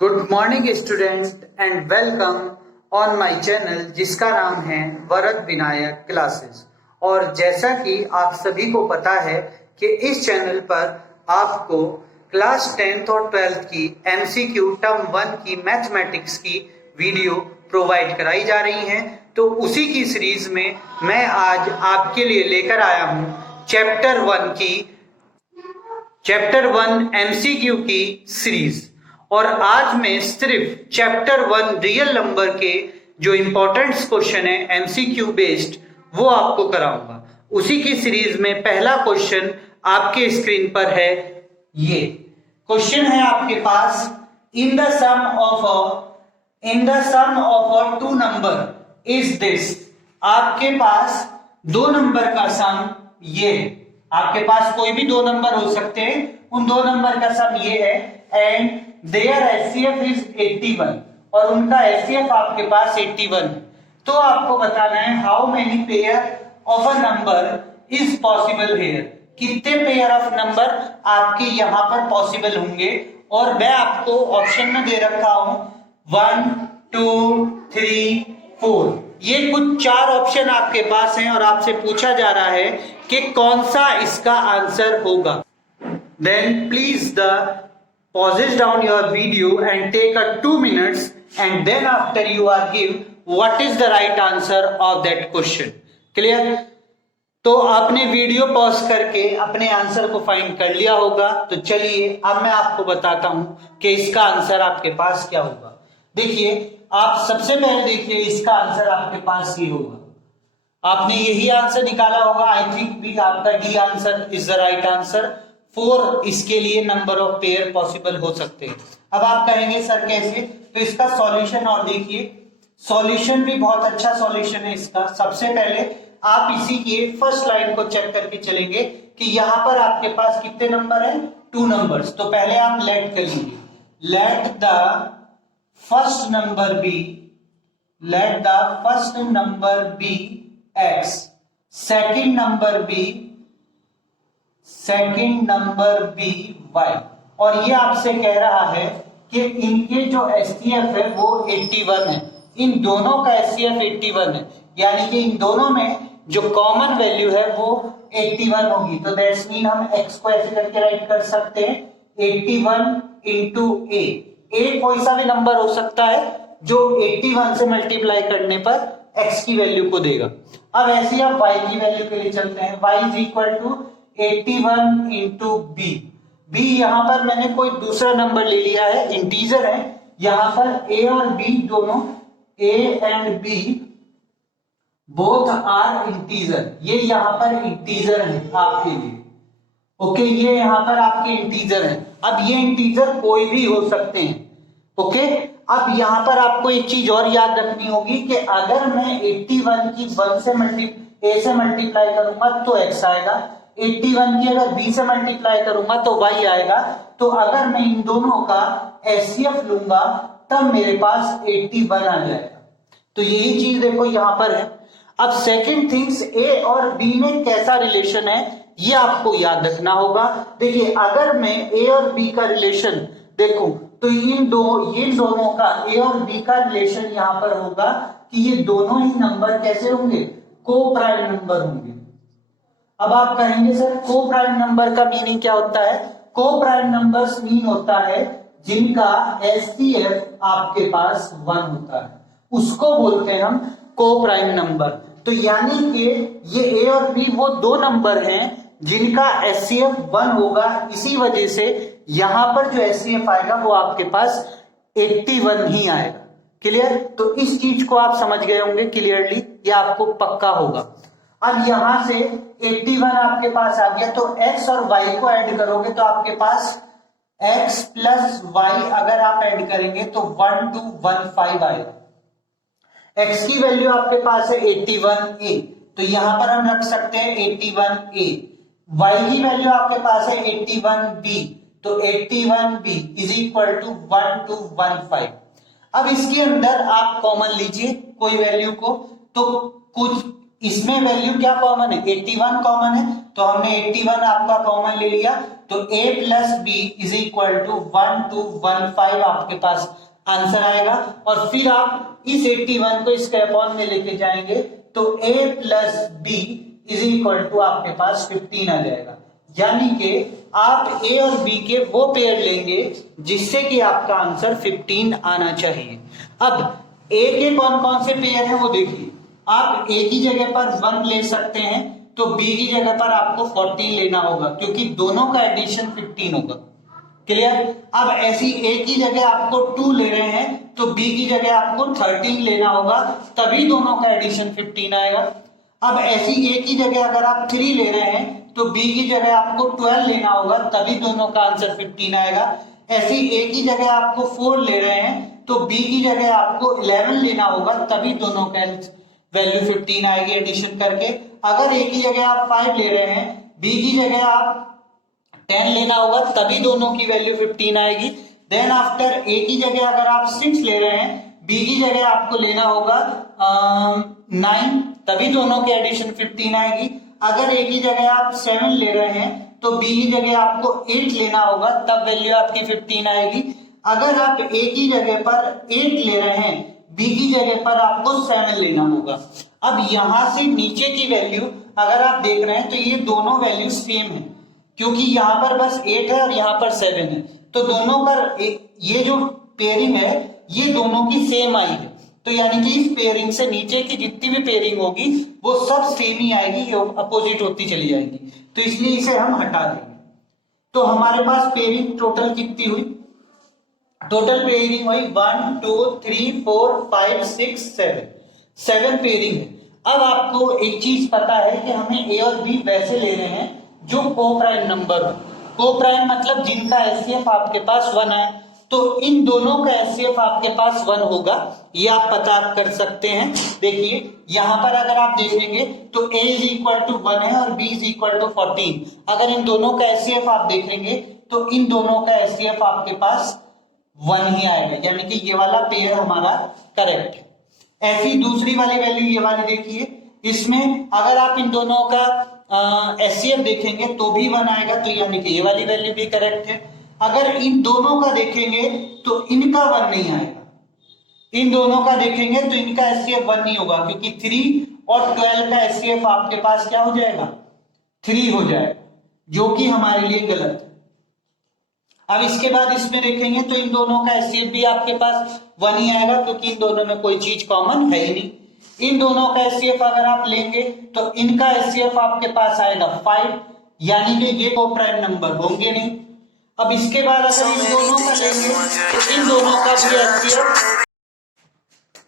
Good morning student and welcome on my channel जिसका नाम है वरद विनायक क्लासेस। और जैसा कि आप सभी को पता है कि इस चैनल पर आपको क्लास 10th और 12th की एमसीक्यू टर्म 1 की मैथमेटिक्स की वीडियो प्रोवाइड कराई जा रही हैं। तो उसी की सीरीज में मैं आज आपके लिए लेकर आया हूं चैप्टर 1 एमसीक्यू की सीरीज। और आज मैं सिर्फ चैप्टर 1 रियल नंबर के जो इंपॉर्टेंट क्वेश्चन है एमसीक्यू बेस्ड वो आपको कराऊंगा। उसी की सीरीज में पहला क्वेश्चन आपके स्क्रीन पर है। ये क्वेश्चन है आपके पास, in the sum of a two number is this. आपके पास दो नंबर का सम ये है। आपके पास कोई भी दो नंबर हो सकते हैं, उन दो नंबर का सम ये है एंड देयर एचसीएफ इज 81 और उनका एचसीएफ आपके पास 81 है। तो आपको बताना है how many pair of a number is possible here. कितने पेयर ऑफ नंबर आपके यहां पर पॉसिबल होंगे। और मैं आपको ऑप्शन में दे रखा हूं 1 2 3 4। ये कुछ चार ऑप्शन आपके पास हैं और आपसे पूछा जा रहा है कि कौन सा इसका आंसर होगा। Then please pauses down your video and take a 2 minutes and then after you are give what is the right answer of that question. Clear? तो आपने वीडियो पॉज करके अपने आंसर को फाइंड कर लिया होगा। तो चलिए अब मैं आपको बताता हूं कि इसका आंसर आपके पास क्या होगा। देखिए, आप सबसे पहले देखिए इसका आंसर आपके पास ये होगा। आपने यही आंसर निकाला होगा। आई थिंक भी आपका D answer is the right answer. 4 इसके लिए नंबर ऑफ पेयर पॉसिबल हो सकते हैं। अब आप कहेंगे सर कैसे, तो इसका सॉल्यूशन और देखिए, सॉल्यूशन भी बहुत अच्छा सॉल्यूशन है इसका। सबसे पहले आप इसी की फर्स्ट लाइन को चेक करके चलेंगे कि यहां पर आपके पास कितने नंबर हैं, 2 नंबर्स। तो पहले आप लेट कर लीजिए, let the first number be x, second number be y. और ये आपसे कह रहा है कि इनके जो एचसीएफ है वो 81 है। इन दोनों का एचसीएफ 81 है, यानी कि इन दोनों में जो कॉमन वैल्यू है वो 81 होगी। तो दैट्स मीन हम x को ऐसे करके राइट कर सकते हैं 81 इंटू ए। कोई सा भी नंबर हो सकता है जो 81 से मल्टीप्लाई करने पर x की वैल्यू को देगा। अब ऐसे ही आप y की वैल्यू के लिए चलते हैं। y is equal to 81 into b. B यहां पर मैंने कोई दूसरा नंबर ले लिया है, इंटीजर है। यहां पर ए और बी दोनों, a and b both are integer. ये यहां पर इंटीजर है आपके लिए। ओके, ये यहां पर आपके इंटीजर है। अब ये इंटीजर कोई भी हो सकते हैं। ओके, अब यहां पर आपको एक चीज और याद रखनी होगी कि अगर मैं 81 की 1 से ए से मल्टीप्लाई करूंगा तो x आएगा, 81 की अगर b से मल्टीप्लाई करूंगा तो y आएगा। तो अगर मैं इन दोनों का एचसीएफ लूंगा तब मेरे पास 81 आ जाएगा। तो यही चीज देखो यहां पर है। अब सेकंड थिंग्स, a और b में कैसा रिलेशन है ये आपको याद रखना होगा। देखिए, अगर मैं a और b का रिलेशन देखूं तो इन दोनों का a और b का रिलेशन यहां पर होगा कि ये दोनों ही नंबर कैसे होंगे, को प्राइम नंबर होंगे। अब आप कहेंगे सर को प्राइम नंबर का मीनिंग क्या होता है। को प्राइम नंबर्स मीन होता है जिनका एचसीएफ आपके पास 1 होता है, उसको बोलते हैं हम को प्राइम नंबर। तो यानी कि ये ए और बी वो दो नंबर हैं जिनका एचसीएफ 1 होगा। इसी वजह से यहां पर जो एचसीएफ आएगा वो आपके पास 81 ही आएगा। क्लियर? तो इस चीज को आप समझ गए होंगे क्लियरली, ये आपको पक्का होगा। अब यहां से 81 आपके पास आ गया, तो x और y को ऐड करोगे तो आपके पास x प्लस y अगर आप ऐड करेंगे तो 1215 आएगा। x की वैल्यू आपके पास है 81a, तो यहां पर हम रख सकते हैं 81a। y की वैल्यू आपके पास है 81b, तो 81b इज इक्वल टू 1215। अब इसके अंदर आप कॉमन लीजिए कोई वैल्यू को, तो कुछ इसमें वैल्यू क्या कॉमन है, 81 कॉमन है, तो हमने 81 आपका कॉमन ले लिया, तो a plus b is equal to 1215 आपके पास आंसर आएगा। और फिर आप इस 81 को इसके अपॉन में लेके जाएंगे तो a plus b is equal to आपके पास 15 आ जाएगा। यानी कि आप a और b के वो पेयर लेंगे जिससे कि आपका आंसर 15 आना चाहिए। अब a के कौन कौन से पेयर हैं वो देखिए, आप a की जगह पर 1 ले सकते हैं, तो b की जगह पर आपको 14 लेना होगा क्योंकि दोनों का एडिशन 15 होगा। क्लियर। अब ऐसी a की जगह आपको 2 ले रहे हैं तो b की जगह आपको 13 लेना होगा, तभी दोनों का एडिशन 15 आएगा। अब ऐसी a की जगह अगर आप 3 ले रहे हैं तो b की जगह आपको 12 लेना होगा, तभी दोनों का आंसर 15 आएगा। ऐसी a की जगह आपको 4 ले रहे हैं तो b की जगह आपको 11 लेना होगा, तभी दोनों का वैल्यू 15 आएगी एडिशन करके। अगर a की जगह आप 5 ले रहे हैं, b की जगह आप 10 लेना होगा, तभी दोनों की वैल्यू 15 आएगी। देन आफ्टर a की जगह अगर आप 6 ले रहे हैं, b की जगह आपको लेना होगा 9, तभी दोनों के एडिशन 15 आएगी। अगर a की जगह आप 7 ले रहे हैं तो b की जगह आपको 8 लेना होगा, तब वैल्यू आपकी 15 आएगी। अगर आप a की जगह पर 8 ले रहे हैं, b की जगह पर आपको 7 लेना होगा। अब यहां से नीचे की वैल्यू अगर आप देख रहे हैं तो ये दोनों वैल्यू सेम है, क्योंकि यहाँ पर बस 8 है और यहाँ पर 7 है, तो दोनों का ये जो पेयरिंग है ये दोनों की सेम आई है। तो यानी कि इस पेयरिंग से नीचे की जितनी भी पेयरिंग होगी वो सब सेम ही आएगी, अपोजिट होती चली जाएगी, तो इसलिए इसे हम हटा देंगे। तो हमारे पास पेयरिंग टोटल कितनी हुई, टोटल पेयरिंग हुई 1 2 3 4 5 6 7 पेयरिंग है। अब आपको एक चीज पता है कि हमें ए और बी वैसे ले रहे हैं जो को-प्राइम नंबर हो। को-प्राइम मतलब जिनका एचसीएफ आपके पास 1 है, तो इन दोनों का एचसीएफ आपके पास 1 होगा, ये आप पता कर सकते हैं। देखिए यहां पर अगर आप देखेंगे तो a इज इक्वल टू 1 है और b इज इक्वल टू 14। अगर इन दोनों का एचसीएफ आप देखेंगे तो इन दोनों का एचसीएफ आपके पास 1 ही आएगा, यानी कि ये वाला पेयर हमारा करेक्ट है। ऐसी दूसरी वाली वैल्यू ये वाली देखिए, इसमें अगर आप इन दोनों का एचसीएफ देखेंगे तो भी 1 आएगा, तो यानी कि ये वाली वैल्यू भी करेक्ट है। अगर इन दोनों का देखेंगे तो इनका 1 नहीं आएगा, इन दोनों का देखेंगे तो इनका एचसीएफ 1 नहीं होगा, क्योंकि 3 और 12 का एचसीएफ आपके पास क्या हो जाएगा, 3 हो जाएगा, जो कि हमारे लिए गलत है। अब इसके बाद इसमें देखेंगे तो इन दोनों का एचसीएफ भी आपके पास 1 ही आएगा, क्योंकि इन दोनों में कोई चीज कॉमन है ही नहीं। इन दोनों का एचसीएफ अगर आप लेंगे तो इनका एचसीएफ आपके पास आएगा 5, यानी कि ये को-प्राइम नंबर होंगे नहीं। अब इसके बाद अगर इन दोनों का लेंगे तो इन दोनों का भी HCF,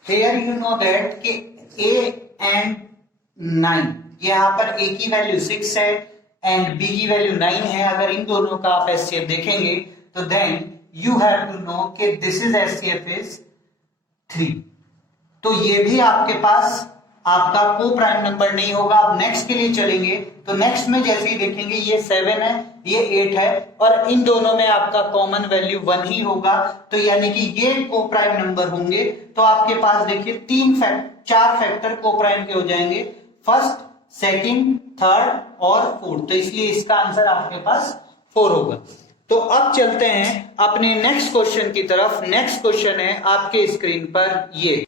here you know that कि a एंड 9, यहाँ पर a की वैल्यू 6 है एंड b की वैल्यू 9 है। अगर इन दोनों का आप एचसीएफ देखेंगे तो then you have to know कि दिस इज एचसीएफ इज 3, तो ये भी आपके पास आपका को-प्राइम नंबर नहीं होगा। आप नेक्स्ट के लिए चलेंगे तो नेक्स्ट में जैसे ही देखेंगे ये 7 है, ये 8 है और इन दोनों में आपका कॉमन वैल्यू 1 ही होगा, तो यानी कि ये को-प्राइम नंबर होंगे। तो आपके पास देखिए 4 फैक्टर को-प्राइम के हो जाएंगे, फर्स्ट, सेकंड, थर्ड और फोर्थ, तो इसलिए इसका आंसर आपके पास 4 होगा। तो अब चलते हैं अपने नेक्स्ट क्वेश्चन की तरफ। नेक्स्ट क्वेश्चन है आपके स्क्रीन पर ये,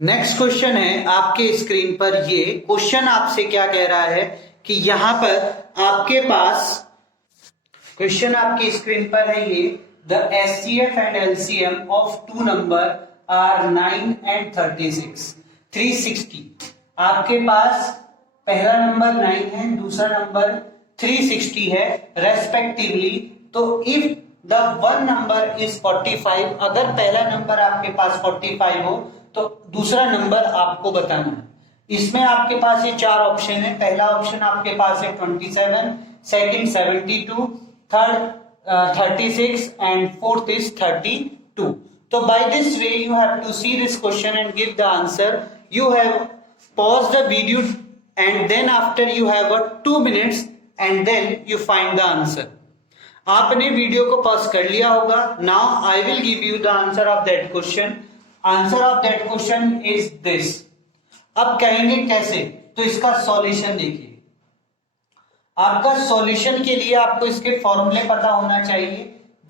नेक्स्ट क्वेश्चन है आपके स्क्रीन पर ये। क्वेश्चन आपसे क्या कह रहा है कि यहां पर आपके पास क्वेश्चन आपकी स्क्रीन पर है ये, the HCF and LCM of 2 number are 9 and 36 360। आपके पास पहला नंबर 9 है, दूसरा नंबर 360 है रेस्पेक्टिवली। तो if the one number is 45, अगर पहला नंबर आपके पास 45 हो तो दूसरा नंबर आपको बताना है। इसमें आपके पास ये 4 ऑप्शन है। पहला ऑप्शन आपके पास है 27, second 72, third 36 and fourth is 32। तो by this way you have to see this question and give the answer. You have pause the video and then after you have 2 minutes and then you find the answer. आपने video को pause कर लिया होगा। Now I will give you the answer of that question. Answer of that question is this. अब कहेंगे कैसे, तो इसका सॉल्यूशन देखिए। आपका सॉल्यूशन के लिए आपको इसके फॉर्मूले पता होना चाहिए।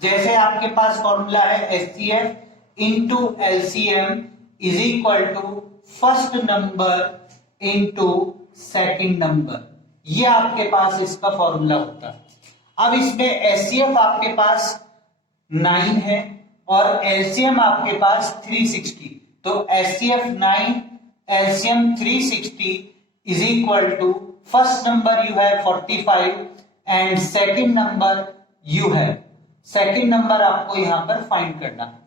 जैसे आपके पास फॉर्मूला है HCF into LCM is equal to first number into second number, ये आपके पास इसका फॉर्मूला होता है। अब इसमें HCF आपके पास 9 है और LCM आपके पास 360, तो HCF 9 LCM 360 is equal to first number you है 45 एंड सेकेंड नंबर यू है, सेकेंड नंबर आपको यहां पर फाइंड करना है।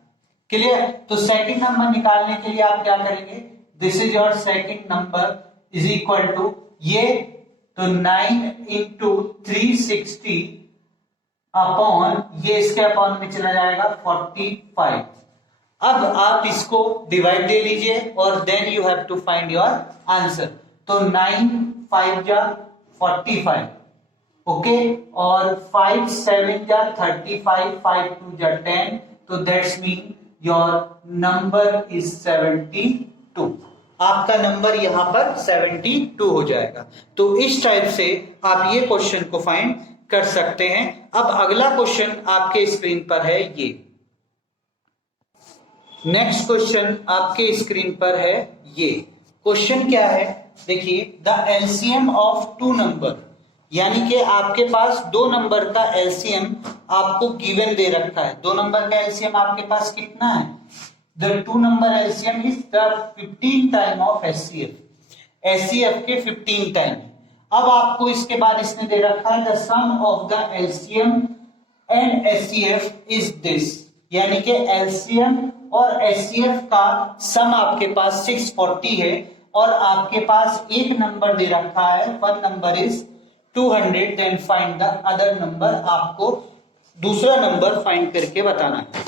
क्लियर? तो सेकेंड नंबर निकालने के लिए आप क्या करेंगे, this is your second number is equal to ये, तो 9 इंटू 360 अपॉन ये इसके अपॉन में चला जाएगा 45। अब आप इसको डिवाइड दे लीजिए और then you have to find your answer. तो 9 5 जा 45, ओके, और 5 7 जा 35, 5 2 जा 10, तो that's mean your number is 72। आपका नंबर यहां पर 72 हो जाएगा। तो इस टाइप से आप ये क्वेश्चन को फाइंड कर सकते हैं। अब अगला क्वेश्चन आपके स्क्रीन पर है ये, नेक्स्ट क्वेश्चन आपके स्क्रीन पर है ये। क्वेश्चन क्या है देखिए, the LCM of two number, यानी कि आपके पास दो नंबर का एलसीएम आपको गिवन दे रखा है। दो नंबर का एलसीएम आपके पास कितना है, the two number LCM is the 15 time of HCF, HCF के 15 टाइम। अब आपको इसके बाद इसने दे रखा है the sum of the LCM and HCF is this, यानी कि एलसीएम और एचसीएफ का सम आपके पास 640 है और आपके पास एक नंबर दे रखा है, one number is 200, then find the other number. आपको दूसरा नंबर फाइंड करके बताना है।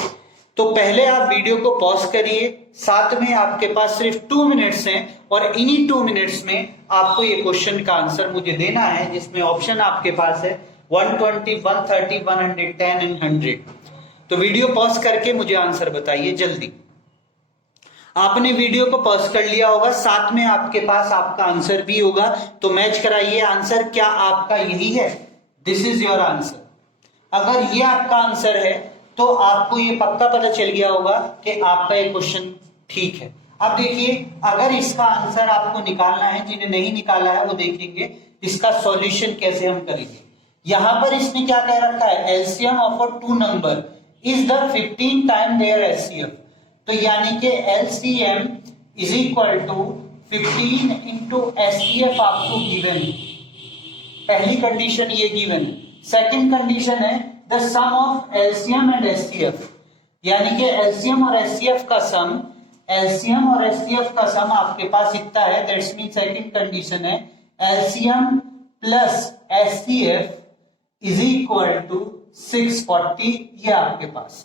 तो पहले आप वीडियो को पॉज करिए, साथ में आपके पास सिर्फ 2 मिनट्स हैं और इन्हीं 2 मिनट्स में आपको ये क्वेश्चन का आंसर मुझे देना है, जिसमें ऑप्शन आपके पास है 120, 130, 110 एंड 100। तो वीडियो पॉज करके मुझे आंसर बताइए जल्दी। आपने वीडियो को पॉज कर लिया होगा, साथ में आपके पास आपका आंसर भी होगा, तो मैच कराइए आंसर। क्या आपका यही है? This is your answer. अगर ये आपका आंसर है तो आपको ये पक्का पता चल गया होगा कि आपका ये क्वेश्चन ठीक है। अब देखिए, अगर इसका आंसर आपको निकालना है, जिन्हें नहीं निकाला है वो देखेंगे इसका सॉल्यूशन कैसे हम करेंगे। यहां पर इसने क्या कह रखा है, LCM of a two number is the 15 time their HCF, तो यानी कि LCM is equal to 15 into HCF आपको गिवन है। पहली कंडीशन ये गिवन है। सेकंड कंडीशन है the sum of LCM and HCF, यानी कि एलसीएम और एचसीएफ का सम, एलसीएम और एचसीएफ का सम आपके पास इतना है, दैट्स मीन सेकंड कंडीशन है LCM plus HCF is equal to 640, ये आपके पास।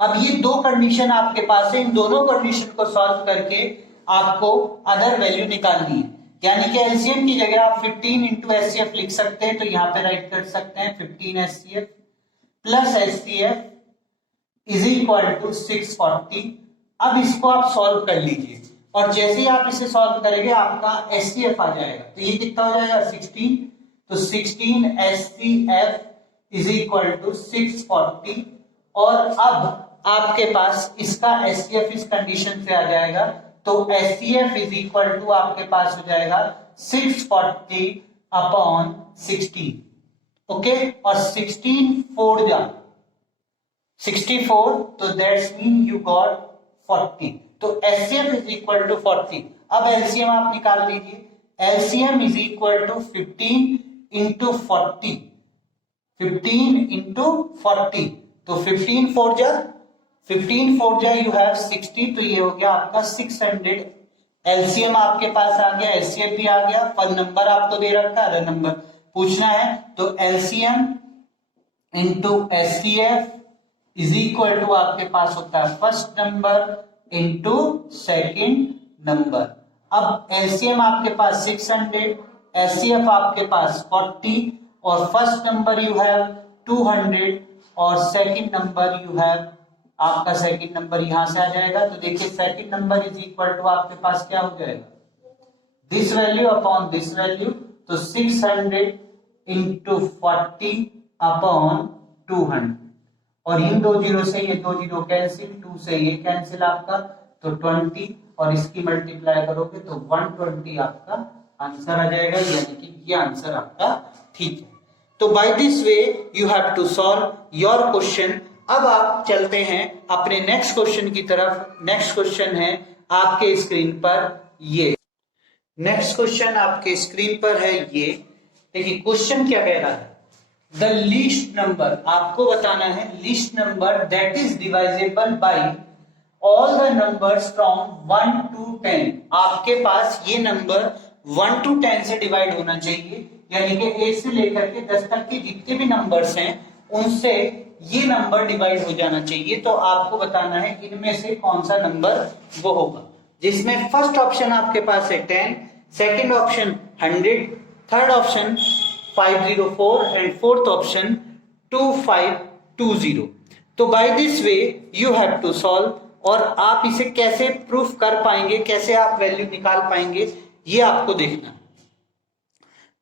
अब ये दो कंडीशन आपके पास है, इन दोनों कंडीशन को सॉल्व करके आपको अदर वैल्यू निकालनी है, यानी कि एलसीएम की जगह आप 15 इंटू एचसीएफ लिख सकते हैं, तो यहां पे राइट कर सकते हैं 15 HCF plus HCF is equal to 640। अब इसको आप सॉल्व कर लीजिए और जैसे ही आप इसे सॉल्व करेंगे आपका एचसीएफ आ जाएगा, तो ये कितना हो जाएगा 16, तो 16 एचसीएफ इज इक्वल टू 640। और अब आपके पास इसका एचसीएफ इस कंडीशन से आ जाएगा, तो एचसीएफ इज इक्वल टू आपके पास हो जाएगा 640 अपॉन 16, ओके, और 16 4 जा 64, तो दैट्स मीन यू गॉट 40, तो एचसीएफ इज इक्वल टू 40। अब एलसीएम आप निकाल लीजिए, LCM is equal to 15 into 40, 15 into 40, तो 15 4 जा यू हैव 60, तो ये हो गया आपका 600। एलसीएम आपके पास आ गया, एचसीएफ भी आ गया, पर नंबर आपको दे रखा है, नंबर पूछना है, तो LCM into HCF is equal to आपके पास होता है first number into second number. अब एलसीएम आपके पास 600, एचसीएफ आपके पास 40 और फर्स्ट नंबर यू हैव 200 और सेकेंड नंबर यू हैव, आपका सेकंड नंबर यहां से आ जाएगा। तो देखिए second number is equal to आपके पास क्या हो जाएगा, this value upon this value, तो 600 इंटू 40 अपॉन 200, और इन दो जीरो से ये दो जीरो कैंसिल, 2 से ये कैंसिल आपका, तो 20, और इसकी मल्टीप्लाई करोगे तो 120 आपका आंसर आ जाएगा, यानी कि ये आंसर आपका ठीक है। तो by this way you have to solve your question. अब आप चलते हैं अपने नेक्स्ट क्वेश्चन की तरफ। नेक्स्ट क्वेश्चन है आपके स्क्रीन पर ये, नेक्स्ट क्वेश्चन आपके स्क्रीन पर है ये। देखिए क्वेश्चन क्या कह रहा है, द लीस्ट नंबर, आपको बताना है least number that is divisible by all the numbers from 1 to 10। आपके पास ये नंबर 1 to 10 से डिवाइड होना चाहिए, यानी कि 1 से लेकर के 10 तक के जितने भी नंबर्स हैं उनसे ये नंबर डिवाइड हो जाना चाहिए। तो आपको बताना है इनमें से कौन सा नंबर वो होगा, जिसमें फर्स्ट ऑप्शन आपके पास है 10, second option 100, third option 504 and fourth option 2520। तो by this way you have to solve, और आप इसे कैसे प्रूफ कर पाएंगे, कैसे आप वैल्यू निकाल पाएंगे, ये आपको देखना।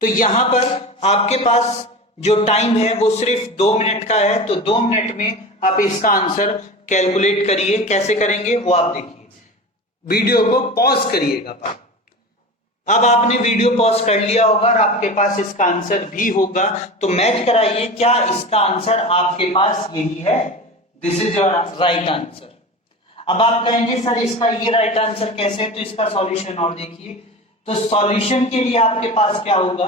तो यहां पर आपके पास जो टाइम है वो सिर्फ 2 मिनट का है, तो 2 मिनट में आप इसका आंसर कैलकुलेट करिए। कैसे करेंगे वो आप देखिए, वीडियो को पॉज करिएगा। अब आपने वीडियो पॉज कर लिया होगा और आपके पास इसका आंसर भी होगा, तो मैच कराइए, क्या इसका आंसर आपके पास यही है? This is your right answer. अब आप कहेंगे सर इसका ये राइट आंसर कैसे है, तो इसका सॉल्यूशन और देखिए। तो सॉल्यूशन के लिए आपके पास क्या होगा,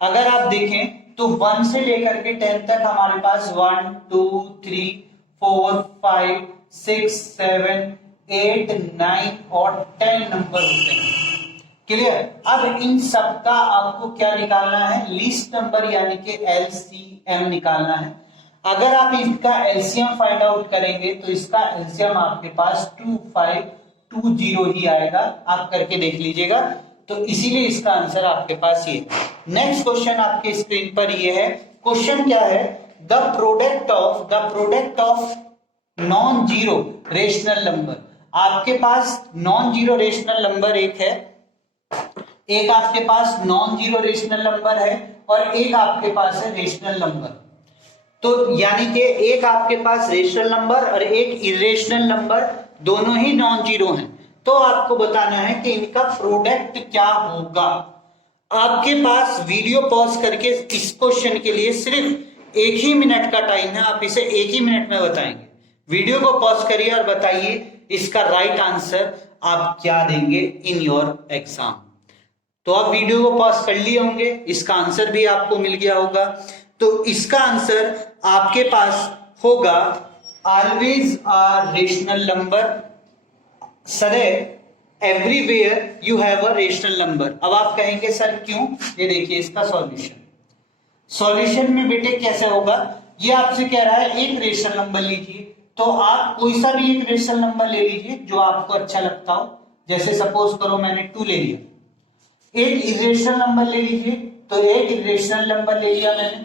अगर आप देखें तो 1 से लेकर के 10 तक हमारे पास 1 2 3 4 5 6 7 8 9 और 10 नंबर होते हैं। क्लियर? अब इन सब का आपको क्या निकालना है, लीस्ट नंबर यानी कि एलसीएम निकालना है। अगर आप इसका एलसीएम फाइंड आउट करेंगे तो इसका एलसीएम आपके पास 2520 ही आएगा। आप करके देख लीजिएगा, तो इसीलिए इसका आंसर आपके पास ये। नेक्स्ट क्वेश्चन आपके स्क्रीन पर ये है। क्वेश्चन क्या है, the product of non zero rational number. आपके पास नॉन जीरो रेशनल नंबर एक आपके पास नॉन जीरो रेशनल नंबर है और एक आपके पास है रेशनल नंबर। तो यानी कि एक आपके पास रेशनल नंबर और एक इरेशनल नंबर, दोनों ही नॉन जीरो हैं। तो आपको बताना है कि इनका प्रोडक्ट क्या होगा। आपके पास वीडियो पॉज करके इस क्वेश्चन के लिए सिर्फ 1 ही मिनट का टाइम है, आप इसे 1 ही मिनट में बताएंगे। वीडियो को पॉज करिए और बताइए इसका राइट आंसर आप क्या देंगे इन योर एग्जाम। तो आप वीडियो को पॉज कर लिए होंगे, इसका आंसर भी आपको मिल गया होगा। तो इसका आंसर आपके पास होगा always a rational number, sir everywhere you have a rational number. अब आप कहेंगे सर क्यों, ये देखिए इसका सॉल्यूशन में बेटे कैसे होगा, ये आपसे कह रहा है एक रेशनल नंबर लीजिए, तो आप कोई सा भी एक रेशनल नंबर ले लीजिए जो आपको अच्छा लगता हो। जैसे सपोज करो मैंने 2 ले लिया। एक इरेशनल नंबर ले लीजिए, तो एक इरेशनल नंबर ले लिया मैंने,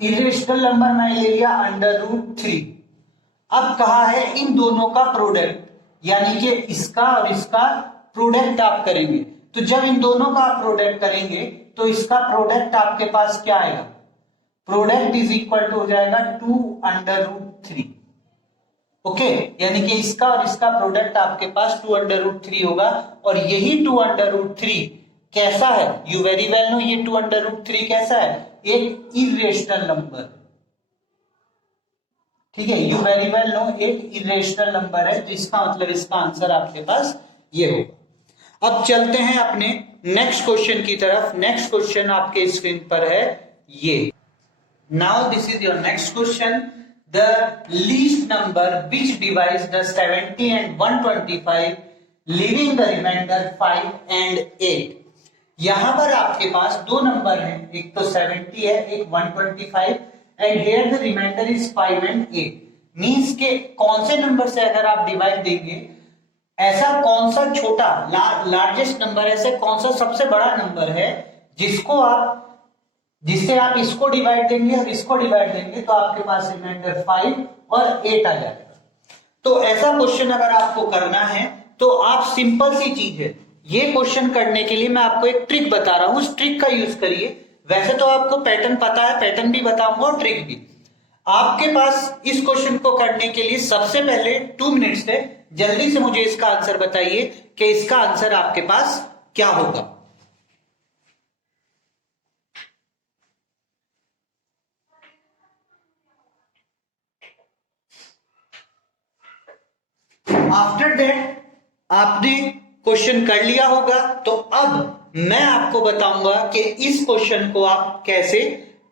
इरेशनल नंबर मैं ले लिया √3। अब कहा है इन दोनों का प्रोडक्ट, यानी कि इसका और इसका प्रोडक्ट आप करेंगे। तो जब इन दोनों का आप प्रोडक्ट करेंगे तो इसका प्रोडक्ट आपके पास क्या आएगा, प्रोडक्ट इज इक्वल टू हो जाएगा 2√3। ओके, यानी कि इसका और इसका प्रोडक्ट आपके पास 2√3 होगा। और यही 2√3 कैसा है, यू वेरी वेल नो, ये 2√3 कैसा है, एक इरेशनल नंबर। ठीक है, यू वेरी वेल नो, एक इरेशनल नंबर है, तो इसका मतलब इसका आंसर आपके पास ये होगा। अब चलते हैं अपने नेक्स्ट क्वेश्चन की तरफ। नेक्स्ट क्वेश्चन आपके स्क्रीन पर है ये। Now this is your next question, the least number which divides the 70 and 125 leaving the remainder 5 and 8। यहां पर आपके पास दो नंबर हैं, एक तो 70 है, एक 125, and here the remainder is 5 and 8। Means के कौन से नंबर से अगर आप डिवाइड देंगे, ऐसा कौन सा छोटा लार्जेस्ट नंबर, ऐसे कौन सा सबसे बड़ा नंबर है जिससे आप इसको डिवाइड देंगे और इसको डिवाइड देंगे तो आपके पास रिमाइंडर 5 और 8 आ जाएगा। तो ऐसा क्वेश्चन अगर आपको करना है तो आप सिंपल सी चीज है, ये क्वेश्चन करने के लिए मैं आपको एक ट्रिक बता रहा हूं, उस ट्रिक का यूज करिए। वैसे तो आपको पैटर्न पता है, पैटर्न भी बताऊंगा और ट्रिक भी। आपके पास इस क्वेश्चन को करने के लिए सबसे पहले 2 मिनट्स है, जल्दी से मुझे इसका आंसर बताइए कि इसका आंसर आपके पास क्या होगा। आफ्टर दैट आपने क्वेश्चन कर लिया होगा, तो अब मैं आपको बताऊंगा कि इस क्वेश्चन को आप कैसे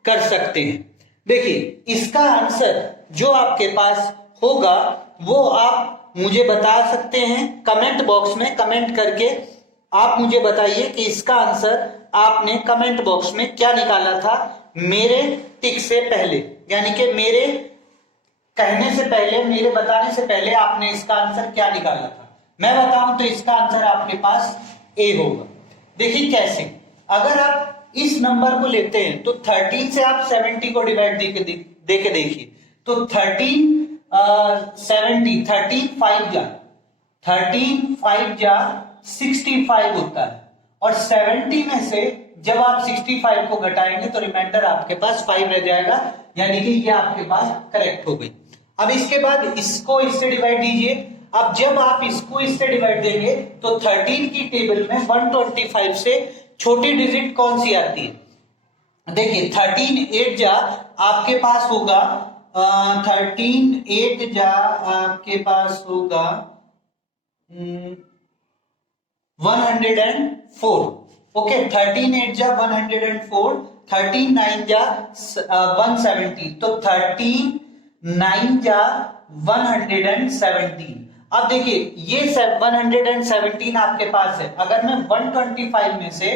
कर सकते हैं। देखिए, इसका आंसर जो आपके पास होगा वो आप मुझे बता सकते हैं कमेंट बॉक्स में, कमेंट करके आप मुझे बताइए कि इसका आंसर आपने कमेंट बॉक्स में क्या निकाला था मेरे टिक से पहले, यानी कि मेरे कहने से पहले, मेरे बताने से पहले आपने इसका आंसर क्या निकाला था। मैं बताऊं तो इसका आंसर आपके पास ए होगा। देखिए कैसे, अगर आप इस नंबर को लेते हैं तो 13 से आप 70 को डिवाइड देके देखिए, तो 13 70 13 5 जा 65 होता है, और 70 में से जब आप 65 को घटाएंगे तो रिमाइंडर आपके पास 5 रह जाएगा, यानी कि ये आपके पास करेक्ट हो गई। अब इसके बाद इसको इससे डिवाइड दीजिए। अब जब आप इसको इससे डिवाइड देंगे तो 13 की टेबल में 125 से छोटी डिजिट कौन सी आती है। देखिए 13 8 जा आपके पास होगा 13 8 जा आपके पास होगा 104। ओके, 13 8 जा 104, 13 9 जा 170, तो 13 9 जा 117। अब देखिए ये 117 आपके पास है, अगर मैं 125 में से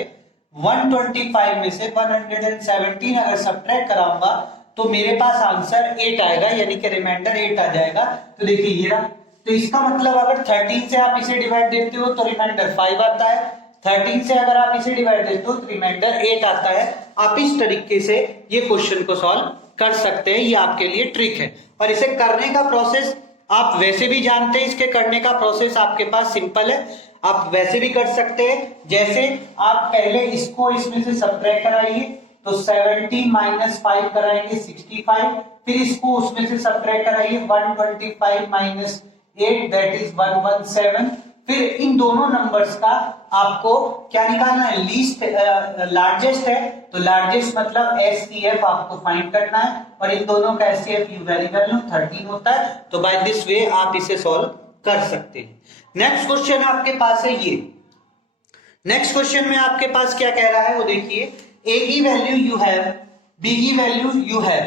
117 अगर सब्ट्रैक्ट कराऊंगा तो मेरे पास आंसर 8 आएगा, यानी कि रिमाइंडर 8 आ जाएगा। तो देखिए ये रहा, तो इसका मतलब अगर 13 से आप इसे डिवाइड देते हो तो रिमाइंडर 5 आता है, 13 से अगर आप इसे डिवाइड देते हो तो रिमाइंडर 8 आता है। आप इस तरीके से ये क्वेश्चन को सॉल्व कर सकते हैं, ये आपके लिए ट्रिक है। और इसे करने का प्रोसेस आप वैसे भी जानते हैं, इसके करने का प्रोसेस आपके पास सिंपल है, आप वैसे भी कर सकते हैं। जैसे आप पहले इसको इसमें से सब्ट्रैक्ट कराइए, तो 70 माइनस 5 कराएंगे 65, फिर इसको उसमें से सब्ट्रैक्ट कराइए 125 माइनस 8 दैट इज 117। फिर इन दोनों नंबर्स का आपको क्या निकालना है, लीस्ट लार्जेस्ट है, तो लार्जेस्ट मतलब एचसीएफ आपको फाइंड करना है, और इन दोनों का HCF you very well know 13 होता है। तो बाय दिस वे आप इसे सॉल्व कर सकते हैं। नेक्स्ट क्वेश्चन आपके पास है ये। नेक्स्ट क्वेश्चन में आपके पास क्या कह रहा है वो देखिए, ए की वैल्यू यू हैव, बी की वैल्यू यू हैव।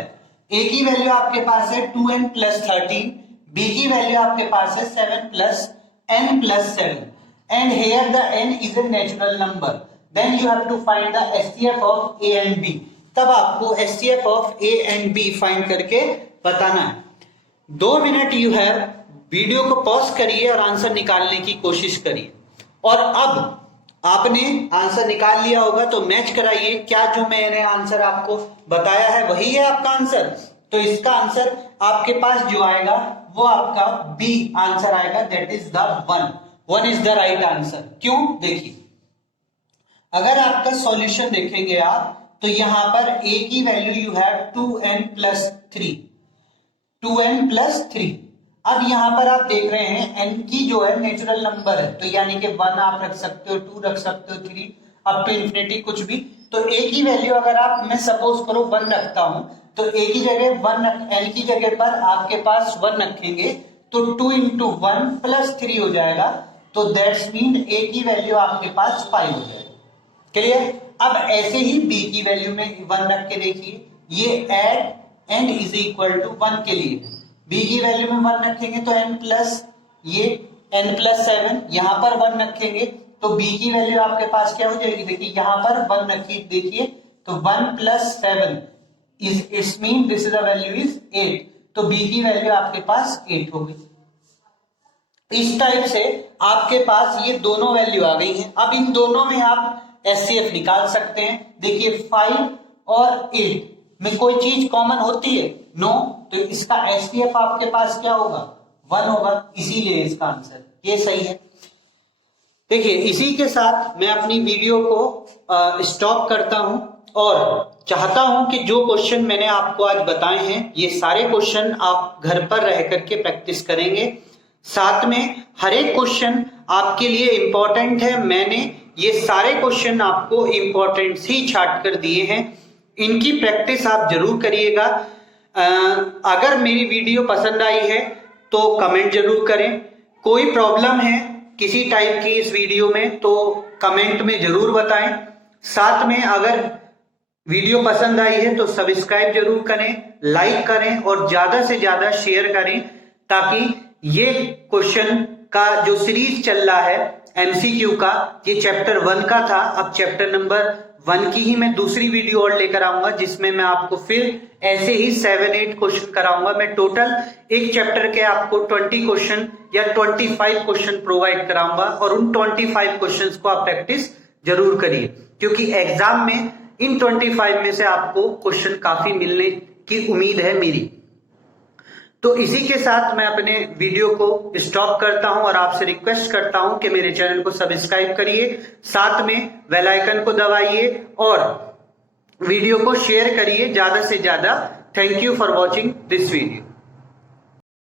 ए की वैल्यू आपके पास है 2n प्लस 13, बी की वैल्यू आपके पास है 7 plus n plus 7, and here the n is a natural number, then you have to find the SCF of A and B। तब आपको SCF of A and B find करके बताना है। 2 minute you have, video को pause करिए और answer निकालने की कोशिश करिए। और अब आपने आंसर निकाल लिया होगा तो मैच कराइए, क्या जो मैंने आंसर आपको बताया है वही है आपका आंसर। तो इसका आंसर आपके पास जो आएगा वो आपका बी आंसर आएगा, that is the 1 is the right answer. क्यों, देखिए अगर आपका सॉल्यूशन देखेंगे आप तो यहां पर a की value you have 2n plus 3, 2n plus 3। अब यहां पर आप देख रहे हैं n की जो है नेचुरल नंबर है, तो यानी कि 1 आप रख सकते हो, 2 रख सकते हो, 3 अप टू इंफिनिटी कुछ भी। तो a की वैल्यू अगर आप, मैं सपोज करो 1 रखता हूं, तो a की जगह 1, n की जगह पर आपके पास 1 रखेंगे तो 2 इंटू 1 प्लस 3 हो जाएगा, तो दैट्स मीन a की वैल्यू आपके पास 5 हो जाएगा। क्लियर। अब ऐसे ही b की वैल्यू में 1 रख के देखिए, ये add n is equal to 1 के लिए b की वैल्यू में 1 रखेंगे तो n प्लस ये n प्लस 7, यहां पर 1 रखेंगे तो b की वैल्यू आपके पास क्या हो जाएगी, देखिए यहां पर 1 रखिए, देखिए तो 1 प्लस 7 इस mean this is the value is 8, तो b की वैल्यू आपके पास 8 हो गई। इस टाइप से आपके पास ये दोनों वैल्यू आ गई हैं। अब इन दोनों में आप एचसीएफ निकाल सकते हैं। देखिए 5 और 8 में कोई चीज कॉमन होती है, नो, तो इसका एचसीएफ आपके पास क्या होगा, 1 होगा, इसीलिए इसका आंसर ये सही है। देखिए, इसी के साथ मैं अपनी वीडियो को स्टॉप करता हूं और चाहता हूं कि जो क्वेश्चन मैंने आपको आज बताए हैं ये सारे क्वेश्चन आप घर पर रह करके प्रैक्टिस करेंगे। साथ में हर एक क्वेश्चन आपके लिए इंपॉर्टेंट है। मैंने ये सारे क्वेश्चन आपको इंपॉर्टेंट ही छाट कर दिए हैं, इनकी प्रैक्टिस आप जरूर करिएगा। अगर मेरी वीडियो पसंद आई है तो कमेंट जरूर करें। कोई प्रॉब्लम है किसी टाइप की इस वीडियो में तो कमेंट में जरूर बताएं। साथ में अगर वीडियो पसंद आई है तो सब्सक्राइब जरूर करें, लाइक करें और ज्यादा से ज्यादा शेयर करें, ताकि ये क्वेश्चन का जो सीरीज चल रहा है एमसीक्यू का, ये चैप्टर 1 का था, अब चैप्टर नंबर 1 की ही मैं दूसरी वीडियो और लेकर आऊंगा, जिसमें मैं आपको फिर ऐसे ही 7-8 क्वेश्चन कराऊंगा। मैं टोटल एक चैप्टर के आपको 20 क्वेश्चन या 25 क्वेश्चन प्रोवाइड कराऊंगा और उन 25 क्वेश्चंस को आप प्रैक्टिस जरूर करिए, क्योंकि एग्जाम में इन 25 में से आपको क्वेश्चन काफी मिलने की उम्मीद है मेरी। तो इसी के साथ मैं अपने वीडियो को स्टॉप करता हूं और आपसे रिक्वेस्ट करता हूं कि मेरे चैनल को सब्सक्राइब करिए, साथ में बेल आइकन को दबाइए और वीडियो को शेयर करिए ज्यादा से ज्यादा। Thank you for watching this video.